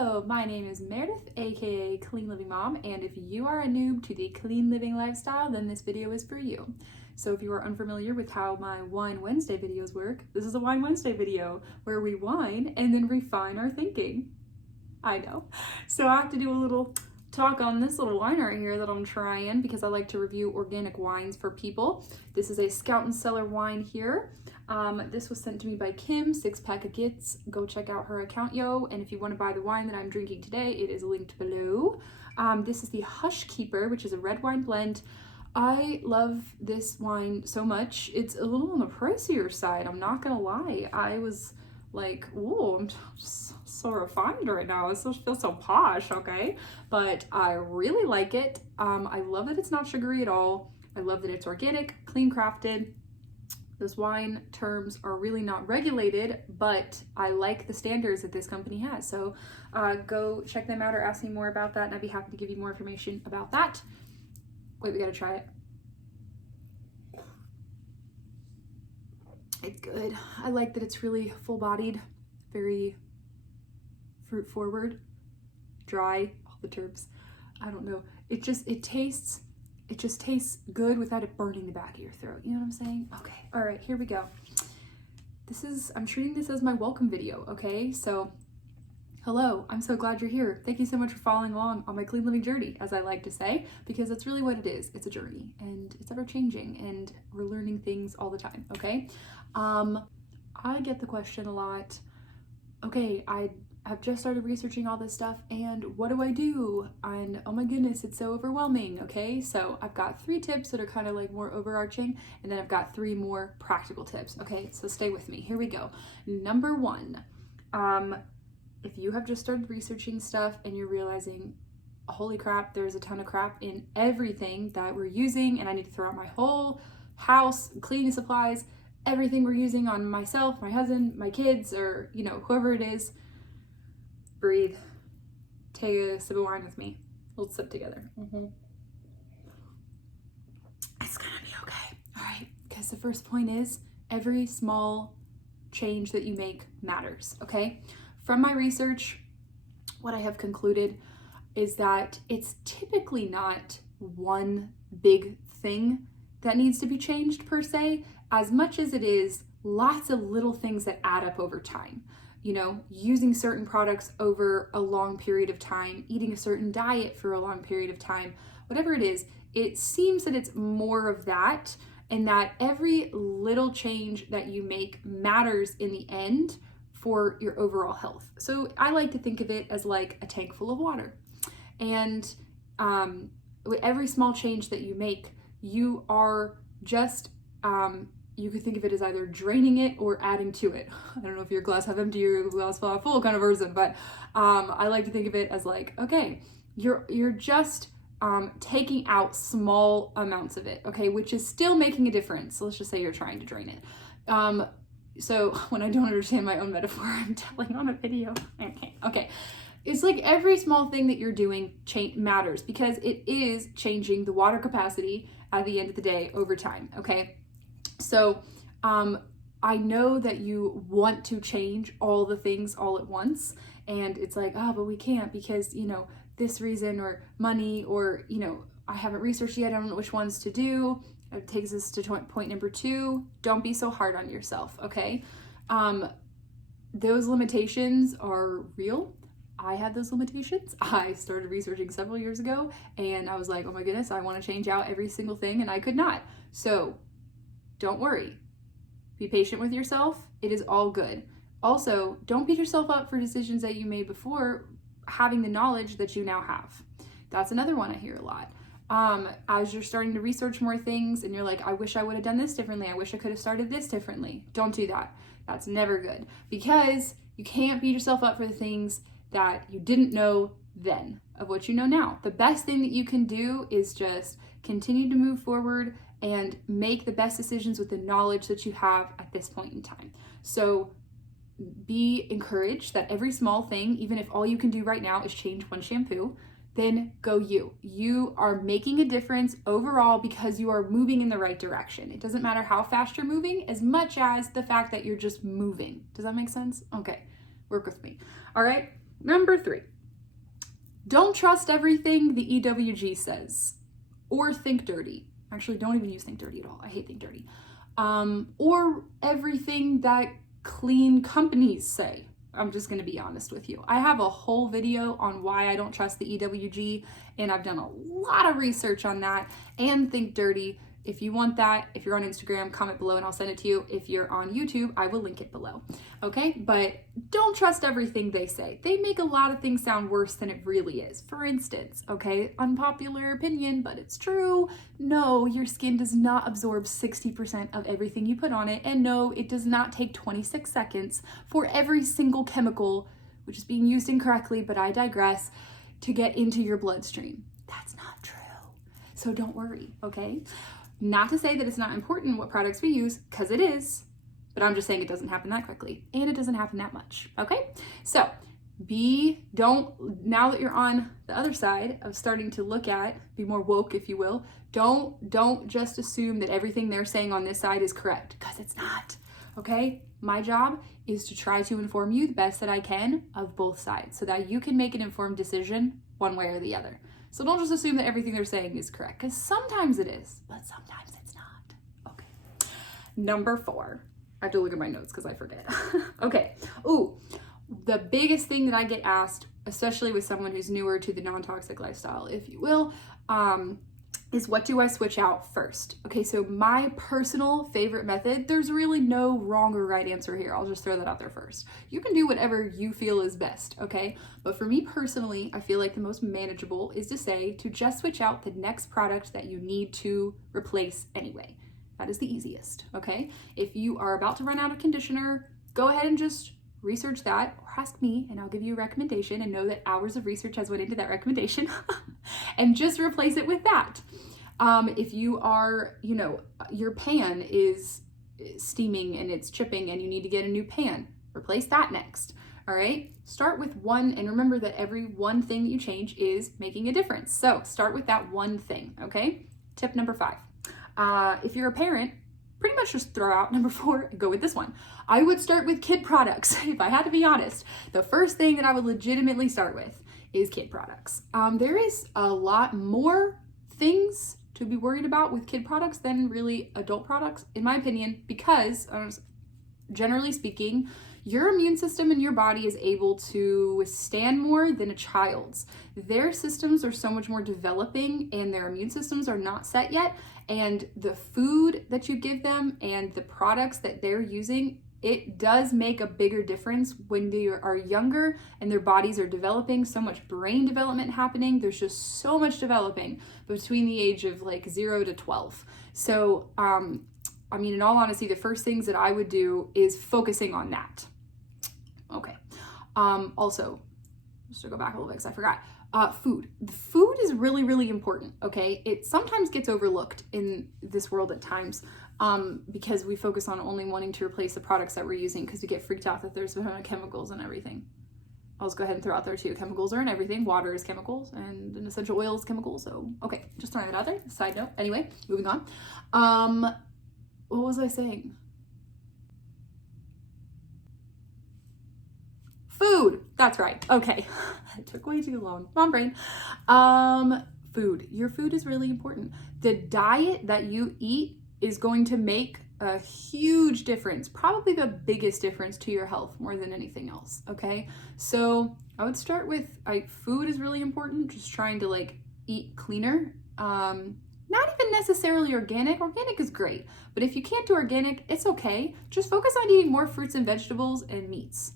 Hello, my name is Meredith, aka Clean Living Mom, and if you are a noob to the clean living lifestyle, then this video is for you. So if you are unfamiliar with how my Wine Wednesday videos work, this is a Wine Wednesday video where we wine and then refine our thinking. I know. So I have to do a little talk on this little wine right here that I'm trying because I like to review organic wines for people. This is a Scout and Cellar wine here. This was sent to me by Kim, 6-pack of Gits. Go check out her account, yo. And if you want to buy the wine that I'm drinking today, it is linked below. This is the Hush Keeper, which is a red wine blend. I love this wine so much. It's a little on the pricier side, I'm not gonna lie. I was like, ooh, I'm just so refined right now. I still feel so posh, okay? But I really like it. I love that it's not sugary at all. I love that it's organic, clean crafted. Those wine terms are really not regulated, but I like the standards that this company has. So go check them out or ask me more about that, and I'd be happy to give you more information about that. Wait, we gotta try it. It's good. I like that it's really full-bodied, very fruit-forward, dry, all the terms. I don't know. It just tastes good without it burning the back of your throat. You know what I'm saying? Okay. All right, here we go. I'm treating this as my welcome video, okay? So, hello, I'm so glad you're here. Thank you so much for following along on my clean living journey, as I like to say, because that's really what it is. It's a journey, and it's ever changing, and we're learning things all the time, okay? I get the question a lot, okay, I have just started researching all this stuff, and what do I do? And oh my goodness, it's so overwhelming, okay? So I've got 3 tips that are kind of like more overarching, and then I've got 3 more practical tips, okay? So stay with me. Here we go. Number 1, if you have just started researching stuff and you're realizing, holy crap, there's a ton of crap in everything that we're using, and I need to throw out my whole house, cleaning supplies, everything we're using on myself, my husband, my kids, or, you know, whoever it is, breathe. Take a sip of wine with me. We'll sip together. It's gonna be okay. All right, because the first point is every small change that you make matters, okay? From my research, what I have concluded is that it's typically not one big thing that needs to be changed per se, as much as it is lots of little things that add up over time. You know, using certain products over a long period of time, eating a certain diet for a long period of time, whatever it is, it seems that it's more of that, and that every little change that you make matters in the end for your overall health. So I like to think of it as like a tank full of water. And with every small change that you make, you are just, you could think of it as either draining it or adding to it. I don't know if your glass half empty or your glass half full kind of person, but I like to think of it as like, okay, you're just taking out small amounts of it, okay, which is still making a difference. So let's just say you're trying to drain it. So when I don't understand my own metaphor, I'm telling on a video. Okay. It's like every small thing that you're doing matters, because it is changing the water capacity at the end of the day over time, okay? So I know that you want to change all the things all at once, and it's like, oh, but we can't because, you know, this reason or money or, you know, I haven't researched yet, I don't know which ones to do. It takes us to point number 2. Don't be so hard on yourself, okay? Those limitations are real. I had those limitations. I started researching several years ago, and I was like, oh my goodness, I want to change out every single thing, and I could not. So don't worry. Be patient with yourself. It is all good. Also, don't beat yourself up for decisions that you made before having the knowledge that you now have. That's another one I hear a lot. As you're starting to research more things and you're like, I wish I would have done this differently. I wish I could have started this differently. Don't do that. That's never good, because you can't beat yourself up for the things that you didn't know then of what you know now. The best thing that you can do is just continue to move forward and make the best decisions with the knowledge that you have at this point in time. So be encouraged that every small thing, even if all you can do right now is change one shampoo, then go you. You are making a difference overall because you are moving in the right direction. It doesn't matter how fast you're moving as much as the fact that you're just moving. Does that make sense? Okay, work with me. All right. Number 3, don't trust everything the EWG says or Think Dirty. Actually, don't even use Think Dirty at all. I hate Think Dirty. Or everything that clean companies say. I'm just going to be honest with you. I have a whole video on why I don't trust the EWG, and I've done a lot of research on that and Think Dirty. If you want that, if you're on Instagram, comment below and I'll send it to you. If you're on YouTube, I will link it below. Okay, but don't trust everything they say. They make a lot of things sound worse than it really is. For instance, okay, unpopular opinion, but it's true. No, your skin does not absorb 60% of everything you put on it. And no, it does not take 26 seconds for every single chemical, which is being used incorrectly, but I digress, to get into your bloodstream. That's not true. So don't worry, okay? Not to say that it's not important what products we use, because it is, but I'm just saying it doesn't happen that quickly and it doesn't happen that much, okay? So now that you're on the other side of starting to look at, be more woke, if you will, don't just assume that everything they're saying on this side is correct, because it's not, okay? My job is to try to inform you the best that I can of both sides so that you can make an informed decision one way or the other. So don't just assume that everything they're saying is correct, because sometimes it is, but sometimes it's not. Okay. Number 4. I have to look at my notes because I forget. Okay. Ooh, the biggest thing that I get asked, especially with someone who's newer to the non-toxic lifestyle, if you will, is what do I switch out first? Okay, so my personal favorite method, there's really no wrong or right answer here. I'll just throw that out there first. You can do whatever you feel is best, okay? But for me personally, I feel like the most manageable is to say to just switch out the next product that you need to replace anyway. That is the easiest, okay? If you are about to run out of conditioner, go ahead and just research that or ask me and I'll give you a recommendation, and know that hours of research has went into that recommendation and just replace it with that. If you are, your pan is steaming and it's chipping and you need to get a new pan, replace that next. All right, start with one, and remember that every one thing you change is making a difference. So start with that one thing, okay? Tip number 5. If you're a parent, pretty much just throw out number 4 and go with this one. I would start with kid products. If I had to be honest, the first thing that I would legitimately start with is kid products. There is a lot more things to be worried about with kid products than really adult products, in my opinion, because generally speaking, your immune system in your body is able to withstand more than a child's. Their systems are so much more developing and their immune systems are not set yet. And the food that you give them and the products that they're using, it does make a bigger difference when they are younger and their bodies are developing. So much brain development happening. There's just so much developing between the age of like 0 to 12. So, in all honesty, the first things that I would do is focusing on that. Okay. Also, just to go back a little bit because I forgot. Food. Food is really, really important, okay? It sometimes gets overlooked in this world at times because we focus on only wanting to replace the products that we're using because we get freaked out that there's a ton of chemicals and everything. I'll just go ahead and throw out there too. Chemicals are in everything. Water is chemicals and an essential oil is chemical. So, okay, just throwing that out there. Side note. Anyway, moving on. What was I saying? Food. That's right. Okay. It took way too long. Come on, brain. Food. Your food is really important. The diet that you eat is going to make a huge difference, probably the biggest difference to your health more than anything else. Okay. So I would start with food is really important. Just trying to eat cleaner. Not even necessarily organic. Organic is great, but if you can't do organic, it's okay. Just focus on eating more fruits and vegetables and meats.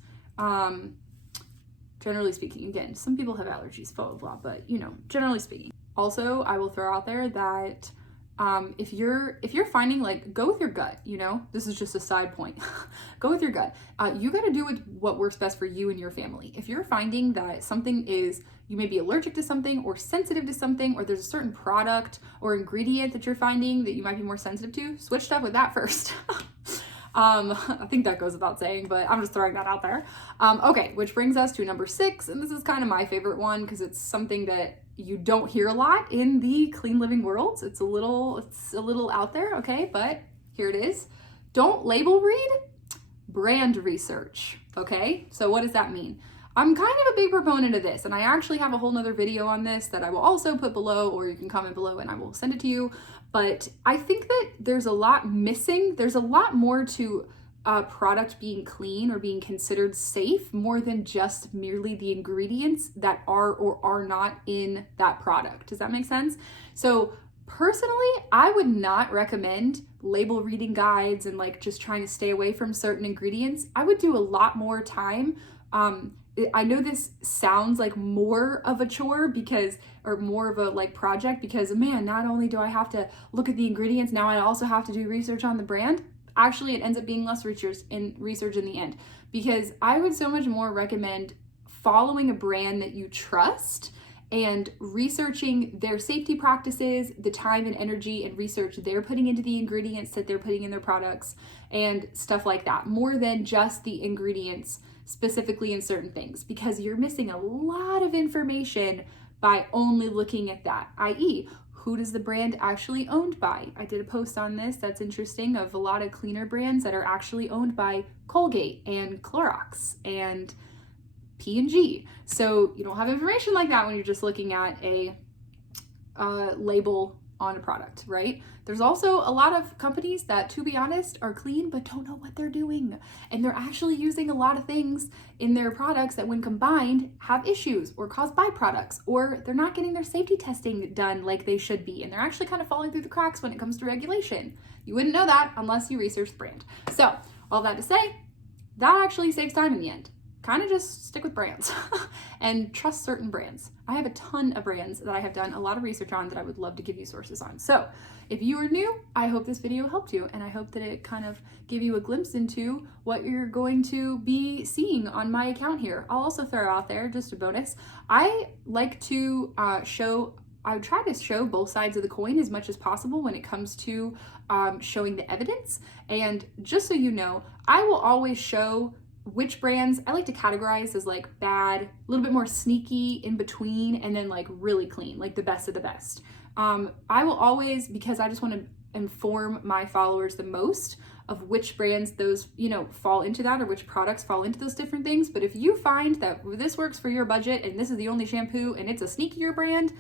Generally speaking, again, some people have allergies, blah, blah, blah, but generally speaking. Also, I will throw out there that if you're finding go with your gut, this is just a side point, go with your gut. You got to do what works best for you and your family. If you're finding that something you may be allergic to something or sensitive to something, or there's a certain product or ingredient that you're finding that you might be more sensitive to, switch stuff with that first. I think that goes without saying, but I'm just throwing that out there. Okay, which brings us to number 6, and this is kind of my favorite one because it's something that you don't hear a lot in the clean living world. It's a little out there, okay, but here it is. Don't label read, brand research, okay? So what does that mean? I'm kind of a big proponent of this, and I actually have a whole nother video on this that I will also put below, or you can comment below and I will send it to you. But I think that there's a lot missing. There's a lot more to a product being clean or being considered safe, more than just merely the ingredients that are or are not in that product. Does that make sense? So personally, I would not recommend label reading guides and like just trying to stay away from certain ingredients. I would do a lot more time. I know this sounds like more of a chore because, or more of a like project, because man, not only do I have to look at the ingredients, now I also have to do research on the brand. Actually, it ends up being less research in the end, because I would so much more recommend following a brand that you trust and researching their safety practices, the time and energy and research they're putting into the ingredients that they're putting in their products and stuff like that, more than just the ingredients specifically in certain things, because you're missing a lot of information by only looking at that, i.e., who does the brand actually owned by? I did a post on this that's interesting, of a lot of cleaner brands that are actually owned by Colgate and Clorox and P&G. So you don't have information like that when you're just looking at a label on a product, right? There's also a lot of companies that, to be honest, are clean but don't know what they're doing. And they're actually using a lot of things in their products that when combined have issues or cause byproducts, or they're not getting their safety testing done like they should be. And they're actually kind of falling through the cracks when it comes to regulation. You wouldn't know that unless you research the brand. So all that to say, that actually saves time in the end. Kind of just stick with brands and trust certain brands. I have a ton of brands that I have done a lot of research on that I would love to give you sources on. So if you are new, I hope this video helped you, and I hope that it kind of gave you a glimpse into what you're going to be seeing on my account here. I'll also throw out there just a bonus. I like to I try to show both sides of the coin as much as possible when it comes to showing the evidence. And just so you know, I will always show which brands I like to categorize as like bad, a little bit more sneaky in between, and then like really clean, like the best of the best. I will always, because I just want to inform my followers the most of which brands those, fall into that, or which products fall into those different things. But if you find that this works for your budget and this is the only shampoo and it's a sneakier brand,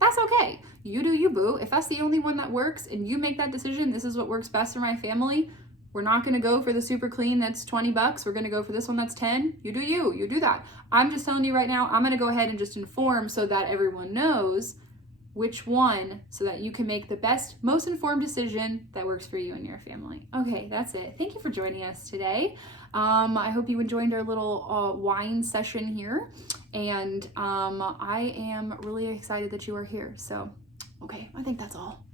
that's okay. You do you, boo. If that's the only one that works and you make that decision, this is what works best for my family, we're not going to go for the super clean that's $20. We're going to go for this one that's 10. You do you. You do that. I'm just telling you right now, I'm going to go ahead and just inform so that everyone knows which one, so that you can make the best, most informed decision that works for you and your family. Okay, that's it. Thank you for joining us today. I hope you enjoyed our little wine session here. And I am really excited that you are here. So, okay, I think that's all.